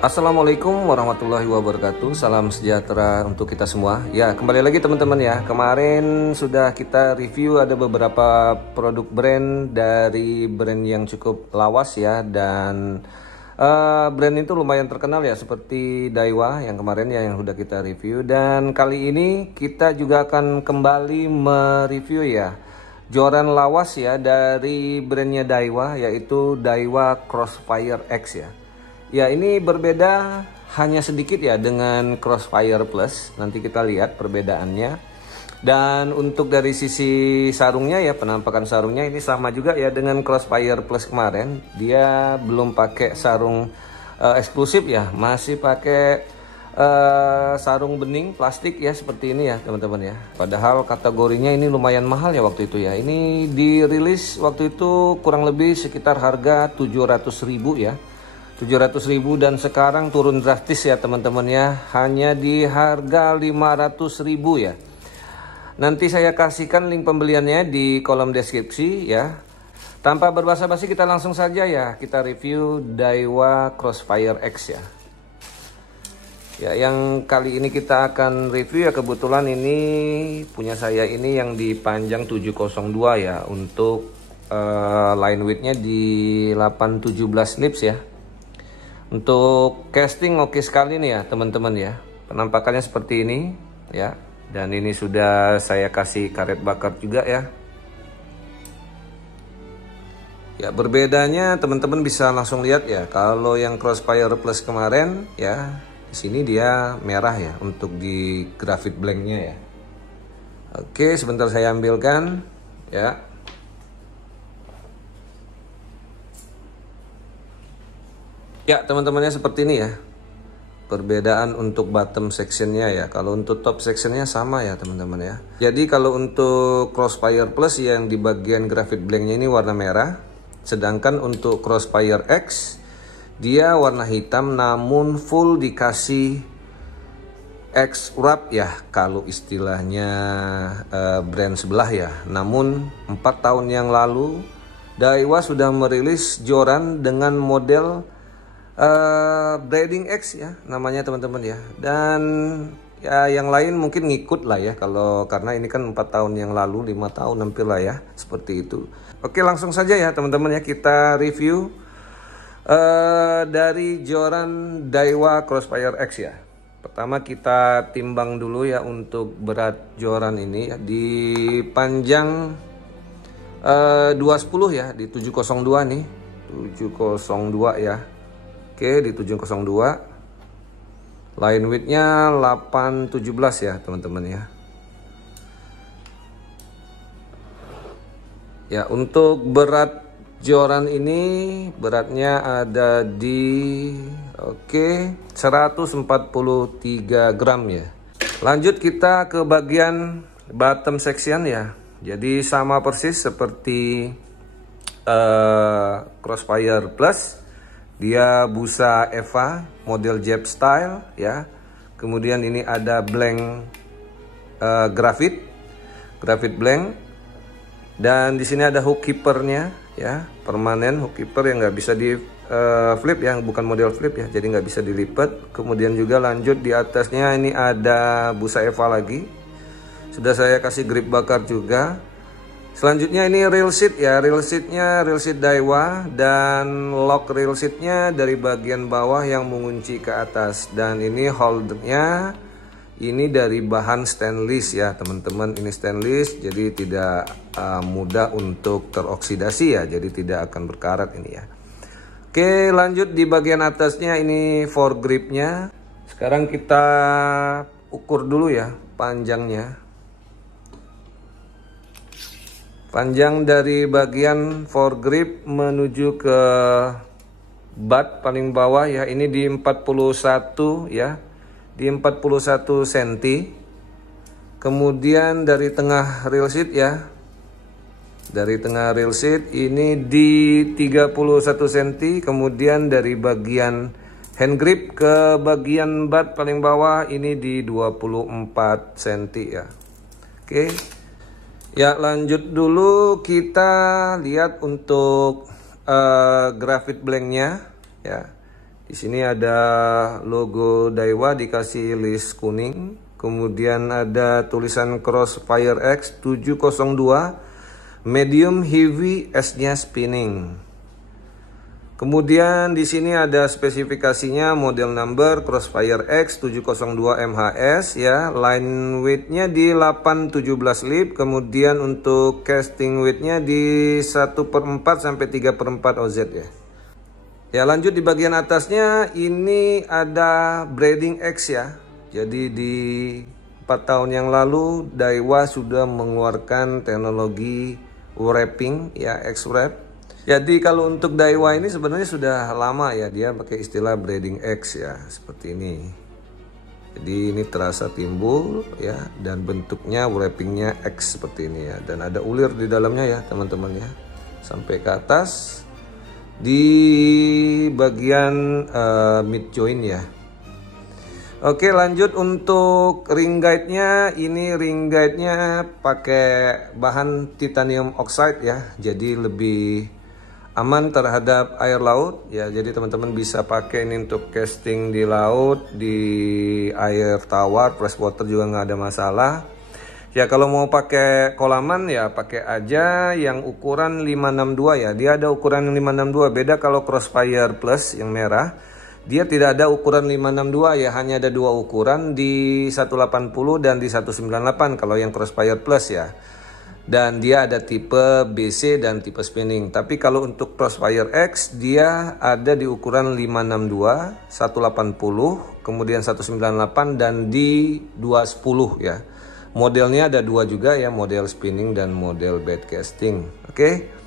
Assalamualaikum warahmatullahi wabarakatuh. Salam sejahtera untuk kita semua. Ya, kembali lagi teman-teman ya. Kemarin sudah kita review ada beberapa produk brand dari brand yang cukup lawas ya, dan brand itu lumayan terkenal ya, seperti Daiwa yang kemarin ya yang sudah kita review. Dan kali ini kita juga akan kembali mereview ya joran lawas ya dari brandnya Daiwa, yaitu Daiwa Crossfire X ya. Ya, ini berbeda hanya sedikit ya dengan Crossfire Plus. Nanti kita lihat perbedaannya. Dan untuk dari sisi sarungnya ya, penampakan sarungnya ini sama juga ya dengan Crossfire Plus kemarin. Dia belum pakai sarung eksklusif ya, masih pakai sarung bening plastik ya, seperti ini ya teman-teman ya. Padahal kategorinya ini lumayan mahal ya waktu itu ya. Ini dirilis waktu itu kurang lebih sekitar harga 700.000 ya. 700.000, dan sekarang turun drastis ya teman-teman ya, hanya di harga 500.000 ya. Nanti saya kasihkan link pembeliannya di kolom deskripsi ya. Tanpa berbasa-basi kita langsung saja ya, kita review Daiwa Crossfire X ya. Ya, yang kali ini kita akan review ya, kebetulan ini punya saya ini yang di panjang 702 ya, untuk line widthnya di 817 nips ya. Untuk casting oke sekali nih ya teman-teman ya. Penampakannya seperti ini ya. Dan ini sudah saya kasih karet bakar juga ya. Ya, berbedanya teman-teman bisa langsung lihat ya. Kalau yang Crossfire Plus kemarin ya, di sini dia merah ya untuk di grafit blanknya ya. Oke, sebentar saya ambilkan ya. Ya teman-temannya seperti ini ya. Perbedaan untuk bottom sectionnya ya. Kalau untuk top sectionnya sama ya teman-teman ya. Jadi kalau untuk Crossfire Plus yang di bagian grafit blanknya ini warna merah. Sedangkan untuk Crossfire X dia warna hitam, namun full dikasih X wrap ya, kalau istilahnya brand sebelah ya. Namun 4 tahun yang lalu Daiwa sudah merilis joran dengan model Braiding X ya namanya teman-teman ya. Dan ya yang lain mungkin ngikut lah ya, kalau karena ini kan 4 tahun yang lalu, 5 tahun hampir lah ya, seperti itu. Oke, langsung saja ya teman-teman ya, kita review dari joran Daiwa Crossfire X ya. Pertama kita timbang dulu ya untuk berat joran ini ya. Di panjang 210 ya, di 702 nih, 702 ya. Oke, di 702. Line widthnya 817 ya teman-teman ya. Ya, untuk berat joran ini beratnya ada di 143 gram ya. Lanjut kita ke bagian bottom section ya. Jadi sama persis seperti Crossfire Plus. Dia busa Eva model Jab style ya. Kemudian ini ada blank grafit blank, dan di sini ada hook keepernya ya, permanen hook keeper yang nggak bisa di flip ya, bukan model flip ya, jadi nggak bisa dilipat. Kemudian juga lanjut di atasnya ini ada busa Eva lagi, sudah saya kasih grip bakar juga. Selanjutnya ini reel seat ya, reel seatnya reel seat Daiwa, dan lock reel seatnya dari bagian bawah yang mengunci ke atas. Dan ini holdernya ini dari bahan stainless ya teman-teman, ini stainless, jadi tidak mudah untuk teroksidasi ya, jadi tidak akan berkarat ini ya. Oke, lanjut di bagian atasnya ini foregripnya. Sekarang kita ukur dulu ya panjangnya. Panjang dari bagian foregrip menuju ke butt paling bawah ya, ini di 41 ya, di 41 cm. Kemudian dari tengah reel seat ya, dari tengah reel seat ini di 31 cm. Kemudian dari bagian hand grip ke bagian butt paling bawah ini di 24 cm ya. Oke. Ya, lanjut dulu kita lihat untuk grafit blanknya ya. Di sini ada logo Daiwa dikasih list kuning. Kemudian ada tulisan Crossfire X 702 medium heavy S-nya spinning. Kemudian di sini ada spesifikasinya, model number Crossfire X 702 MHS ya. Line weight-nya di 817 lib. Kemudian untuk casting weight-nya di 1/4 sampai 3/4 OZ ya. Ya, lanjut di bagian atasnya ini ada braiding X ya. Jadi di 4 tahun yang lalu Daiwa sudah mengeluarkan teknologi wrapping ya, X-wrap. Jadi kalau untuk Daiwa ini sebenarnya sudah lama ya, dia pakai istilah braiding X ya, seperti ini. Jadi ini terasa timbul ya, dan bentuknya wrappingnya X seperti ini ya. Dan ada ulir di dalamnya ya teman-teman ya, sampai ke atas di bagian mid joint ya. Oke, lanjut untuk ring guide-nya. Ini ring guide-nya pakai bahan titanium oxide ya, jadi lebih aman terhadap air laut ya. Jadi teman-teman bisa pakai ini untuk casting di laut, di air tawar, freshwater juga nggak ada masalah. Ya kalau mau pakai kolaman ya pakai aja yang ukuran 562 ya. Dia ada ukuran 562, beda kalau Crossfire Plus yang merah. Dia tidak ada ukuran 562 ya, hanya ada dua ukuran di 180 dan di 198 kalau yang Crossfire Plus ya. Dan dia ada tipe BC dan tipe spinning. Tapi kalau untuk Crossfire X dia ada di ukuran 562, 180, kemudian 198 dan di 210 ya. Modelnya ada dua juga ya, model spinning dan model bed casting. Oke.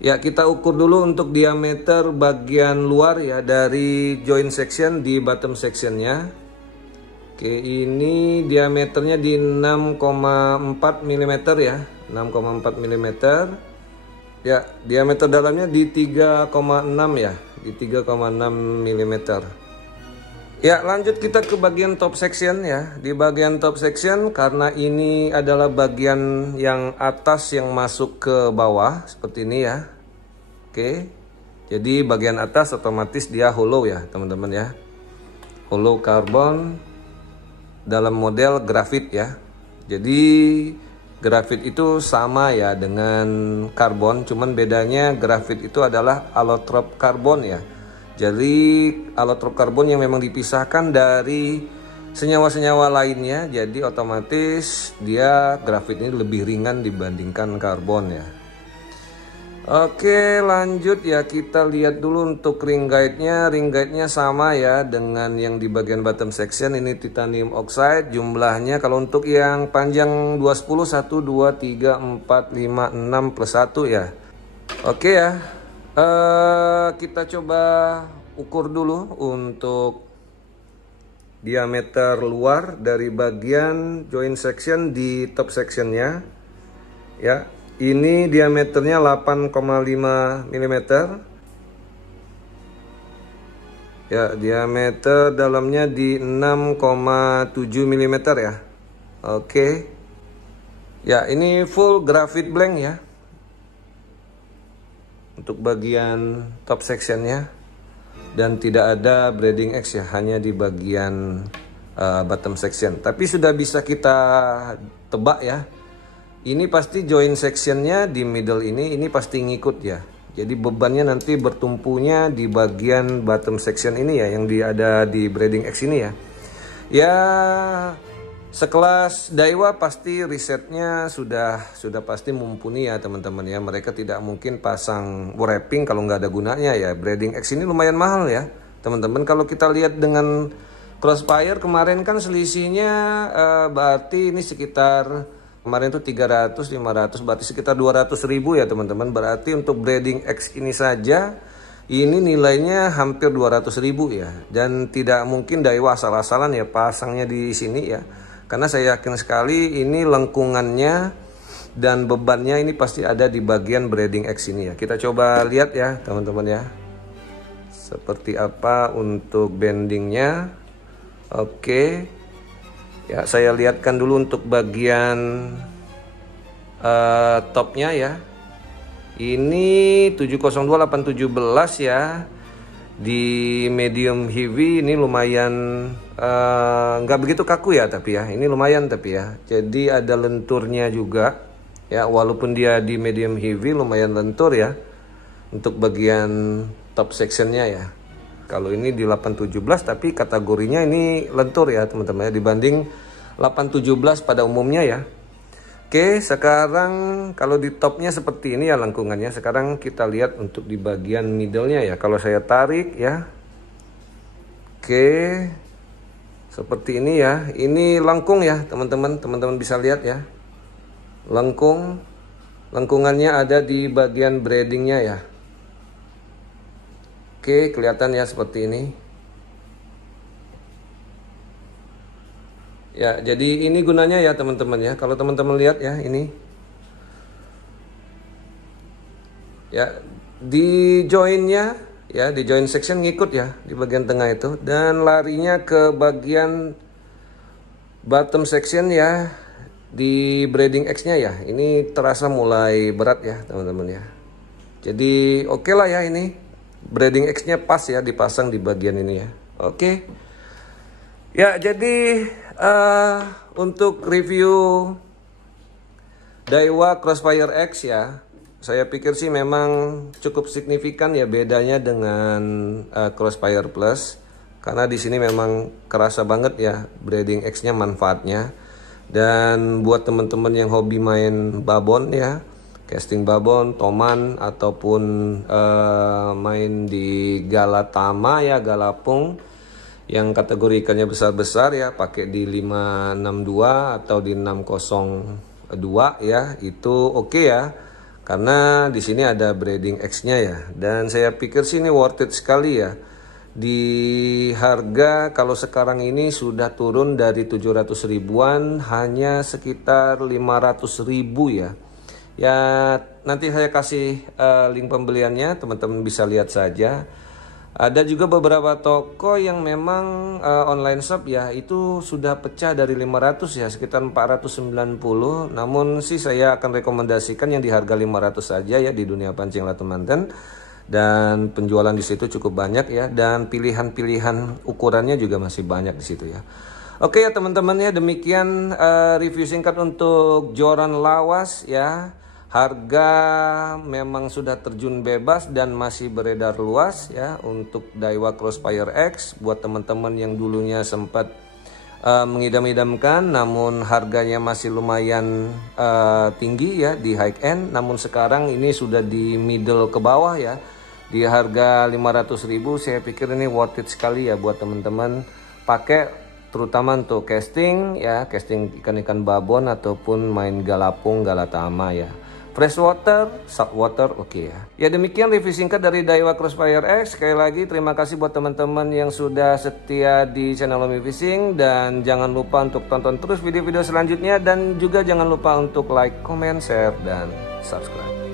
Ya, kita ukur dulu untuk diameter bagian luar ya dari joint section di bottom sectionnya. Oke, ini diameternya di 6,4 mm ya, 6,4 mm. Ya, diameter dalamnya di 3,6 ya, di 3,6 mm. Ya, lanjut kita ke bagian top section ya. Di bagian top section, karena ini adalah bagian yang atas yang masuk ke bawah seperti ini ya. Oke. Jadi bagian atas otomatis dia hollow ya, teman-teman ya. Hollow karbon dalam model grafit ya. Jadi grafit itu sama ya dengan karbon, cuman bedanya grafit itu adalah allotrope karbon ya. Jadi allotrope karbon yang memang dipisahkan dari senyawa-senyawa lainnya, jadi otomatis dia grafit ini lebih ringan dibandingkan karbon ya. Oke, lanjut ya, kita lihat dulu untuk ring guide-nya. Ring guide-nya sama ya dengan yang di bagian bottom section, ini titanium oxide. Jumlahnya kalau untuk yang panjang 210 1 2 3 4 5 6 plus 1 ya. Oke ya. Kita coba ukur dulu untuk diameter luar dari bagian joint section di top sectionnya ya. Ini diameternya 8,5 mm ya, diameter dalamnya di 6,7 mm ya. Oke ya, ini full grafit blank ya untuk bagian top sectionnya, dan tidak ada braiding X ya, hanya di bagian bottom section. Tapi sudah bisa kita tebak ya, ini pasti joint sectionnya di middle ini pasti ngikut ya. Jadi bebannya nanti bertumpunya di bagian bottom section ini ya, yang ada di braiding X ini ya. Ya sekelas Daiwa pasti risetnya sudah pasti mumpuni ya teman-teman ya. Mereka tidak mungkin pasang wrapping kalau nggak ada gunanya ya. Braiding X ini lumayan mahal ya teman-teman. Kalau kita lihat dengan Crossfire kemarin kan selisihnya berarti ini sekitar, kemarin tuh 300-500, berarti sekitar 200.000 ya teman-teman. Berarti untuk braiding X ini saja ini nilainya hampir 200.000 ya. Dan tidak mungkin Daiwa asal-asalan ya pasangnya di sini ya. Karena saya yakin sekali ini lengkungannya dan bebannya ini pasti ada di bagian braiding X ini ya. Kita coba lihat ya teman-teman ya, seperti apa untuk bendingnya. Oke ya, saya lihatkan dulu untuk bagian topnya ya. Ini 702817 ya. Di medium heavy ini lumayan nggak begitu kaku ya, tapi ya ini lumayan tapi ya. Jadi ada lenturnya juga ya, walaupun dia di medium heavy lumayan lentur ya untuk bagian top sectionnya ya. Kalau ini di 817 tapi kategorinya ini lentur ya teman-teman ya, dibanding 817 pada umumnya ya. Oke, sekarang kalau di topnya seperti ini ya lengkungannya. Sekarang kita lihat untuk di bagian middle-nya ya. Kalau saya tarik ya, oke, seperti ini ya. Ini lengkung ya teman-teman. Teman-teman bisa lihat ya, lengkung. Lengkungannya ada di bagian braidingnya ya. Oke, kelihatan ya seperti ini. Ya, jadi ini gunanya ya teman-teman ya. Kalau teman-teman lihat ya ini. Ya, di joinnya ya, di join section ngikut ya di bagian tengah itu, dan larinya ke bagian bottom section ya di braiding X-nya ya. Ini terasa mulai berat ya teman-teman ya. Jadi oke lah ya, ini braiding X-nya pas ya dipasang di bagian ini ya. Oke. Ya, jadi untuk review Daiwa Crossfire X ya, saya pikir sih memang cukup signifikan ya bedanya dengan Crossfire Plus, karena di sini memang kerasa banget ya braiding X-nya manfaatnya. Dan buat teman-teman yang hobi main babon ya, casting babon, toman, ataupun main di galatama ya, galapung, yang kategori ikannya besar-besar ya, pakai di 562 atau di 602 ya, itu oke ya, karena di sini ada braiding X-nya ya. Dan saya pikir sih ini worth it sekali ya. Di harga kalau sekarang ini sudah turun dari 700 ribuan hanya sekitar 500 ribu ya. Ya, nanti saya kasih link pembeliannya, teman-teman bisa lihat saja. Ada juga beberapa toko yang memang online shop ya, itu sudah pecah dari 500 ya, sekitar 490. Namun sih saya akan rekomendasikan yang di harga 500 saja ya di Dunia Pancing Lato Manten. Dan penjualan di situ cukup banyak ya, dan pilihan-pilihan ukurannya juga masih banyak di situ ya. Oke ya teman-teman ya, demikian review singkat untuk joran lawas ya. Harga memang sudah terjun bebas dan masih beredar luas ya untuk Daiwa Crossfire X. Buat teman-teman yang dulunya sempat mengidam-idamkan, namun harganya masih lumayan tinggi ya di high end. Namun sekarang ini sudah di middle ke bawah ya, di harga 500 ribu. Saya pikir ini worth it sekali ya buat teman-teman pakai, terutama untuk casting ya, casting ikan-ikan babon ataupun main galapung, galatama ya. Freshwater, saltwater, oke ya. Ya, demikian review singkat dari Daiwa Crossfire X. Sekali lagi terima kasih buat teman-teman yang sudah setia di channel Homi Fishing, dan jangan lupa untuk tonton terus video-video selanjutnya, dan juga jangan lupa untuk like, comment, share, dan subscribe.